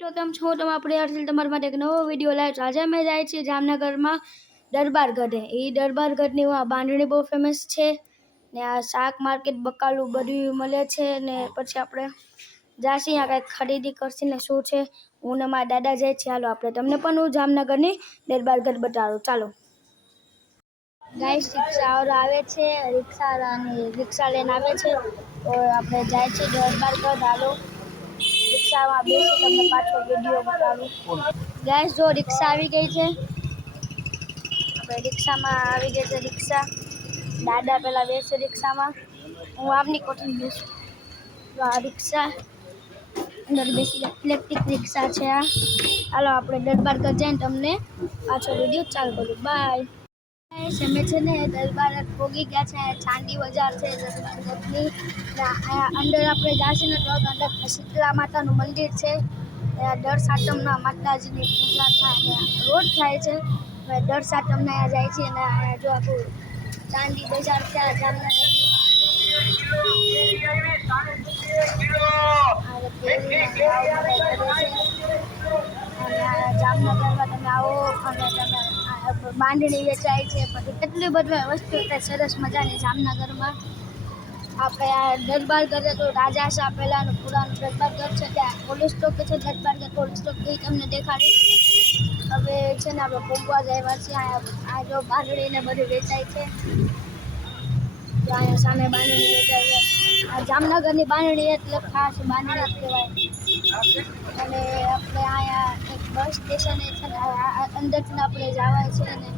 તો કેમ છો તમે આપણે હર્ષિલ તમારા માટે એક નવો વિડીયો લાવ્યો છે। આજે અમે જાય છીએ જામનગરમાં દરબારગઢે। એ દરબારગઢની બાંધણી બહુ ફેમસ છે ને આ શાક માર્કેટ બકાલું બધું મળે છે ને પછી આપણે જાસી અહીંયા કંઈક ખરીદી કરશી ને શું છે હું ને મારા દાદા જાય છે। હાલો આપણે તમને પણ હું જામનગરની દરબારગઢ બતાડું। ચાલો ગાઈસ રિક્ષાવાળો આવે છે, રિક્ષા લઈને આવે છે તો આપણે જાય છે દરબારગઢ। હાલો રિક્ષામાં બેસી તમને પાછો વિડીયો બતાવું। ગાઈસ જો રિક્ષા આવી ગઈ છે, આપણે રિક્ષામાં આવી ગઈ છે રિક્ષા। દાદા પહેલા બેસે રિક્ષામાં, હું આમની કોઠીને બેસું। તો આ રિક્ષા અંદર બેસી ઇલેક્ટ્રિક રિક્ષા છે આ। હાલો આપણે દરબારગઢ જઈને તમને પાછો વિડીયો ચાલુ કરું। બાય ગાઈસ અમે છે ને દરબારગઢ પહોંચી ગયા છે। ચાંદી બજાર છે દરબારગઢની, અંદર આપણે જાશું ને તો અંદર શીતળા માતાનું મંદિર છે। દર સાતમના માતાજીની પૂજા થાય અને રોજ થાય છે। દર સાતમને અહીંયા જાય છે અને અહીંયા જો આપણું ચાંદી બજાર છે જામનગરની। જામનગરમાં તમે આવો અને તમે બાંધણી વેચાય છે, પછી કેટલી બધી વસ્તુ સરસ મજાની જામનગરમાં। આપણે આ દરબારગઢ તો રાજાશાહ પહેલાંનું પુરાનું દરબારગઢ છે, ત્યાં પોલીસ ચોકી છે દરબારગઢ પોલીસ ચોકી તમને દેખાડી। હવે છે ને આપણે ભોગવા જાય છે, આ જો બાંધણી ને બધું વેચાય છે, તો અહીંયા સામે બાંધણી વેચાય છે। આ જામનગરની બાંધણી એટલે ખાસ બાંધણી જ કહેવાય। અને આપણે અહીંયા એક બસ સ્ટેશન છે ને અંદરથી આપણે જવાય છે અને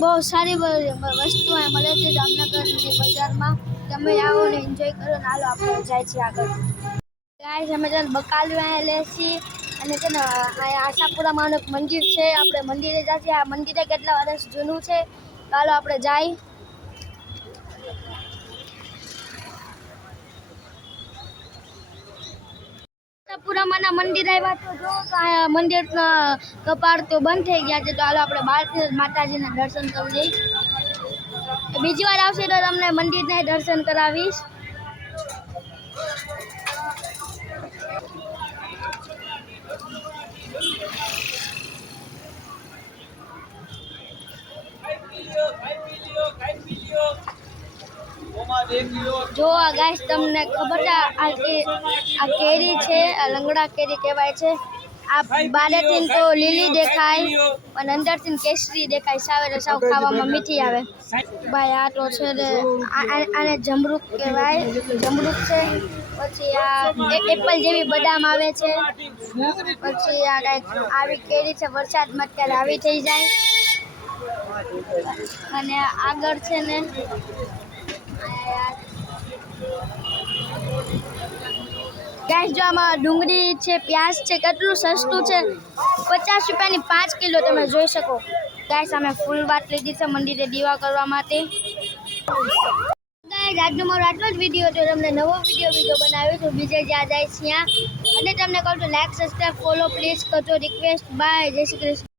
બહુ સારી વસ્તુ અહીંયા મળે છે જામનગરની બજારમાં। તમે આવો ને એન્જોય કરો ને। હાલો આપણે જાય છીએ આગળ। ગાઈસ અમે છે ને બકાલું અહીંયા લેશી અને છે ને અહીંયા આશાપુરામાં એક મંદિર છે, આપણે મંદિરે જઈએ। આ મંદિરે કેટલા વર્ષ જૂનું છે, ચાલો આપણે જાય। આશાપુરામાંના મંદિર આવ્યા તો જો તો અહીંયા મંદિરના કપાટ તો બંધ થઈ ગયા છે, તો હાલો આપણે બહારથી માતાજીના દર્શન કરી લઈએ। બીજી વાર આવશે તો તમને મંદિરના દર્શન કરાવીશ। જો આ ગાઈસ તમને ખબર છે આ કેરી છે, આ લંગડા કેરી કહેવાય છે। આ બારેથી તો લીલી દેખાય અને અંદરથી કેસરી દેખાય, સાવ ખાવામાં મીઠી આવે। ભાઈ આ તો છે ને આને જમરૂક કહેવાય, જમરૂક છે। પછી આ એપલ જેવી બદામ આવે છે, પછી આ કંઈક આવી કેરી છે, વરસાદમાં અત્યારે આવી થઈ જાય। અને આગળ છે ને ગાઈસ જો આમાં ડુંગળી છે, પ્યાજ છે, કેટલું સસ્તું છે, 50 રૂપિયાની 5 કિલો તમે જોઈ શકો। ગાઈસ અમે ફૂલ વાત લીધી છે મંદિરે દીવા કરવા માટે। ગાઈસ આજનો મારો આટલો જ વિડીયો હતો, તમને નવો વિડીયો બનાવ્યો તો બીજે જ્યાં જાય ત્યાં, અને તમને કહું તો લાઈક સબસ્ક્રાઈબ ફોલો પ્લીઝ કરજો રિક્વેસ્ટ। બાય, જય શ્રી કૃષ્ણ।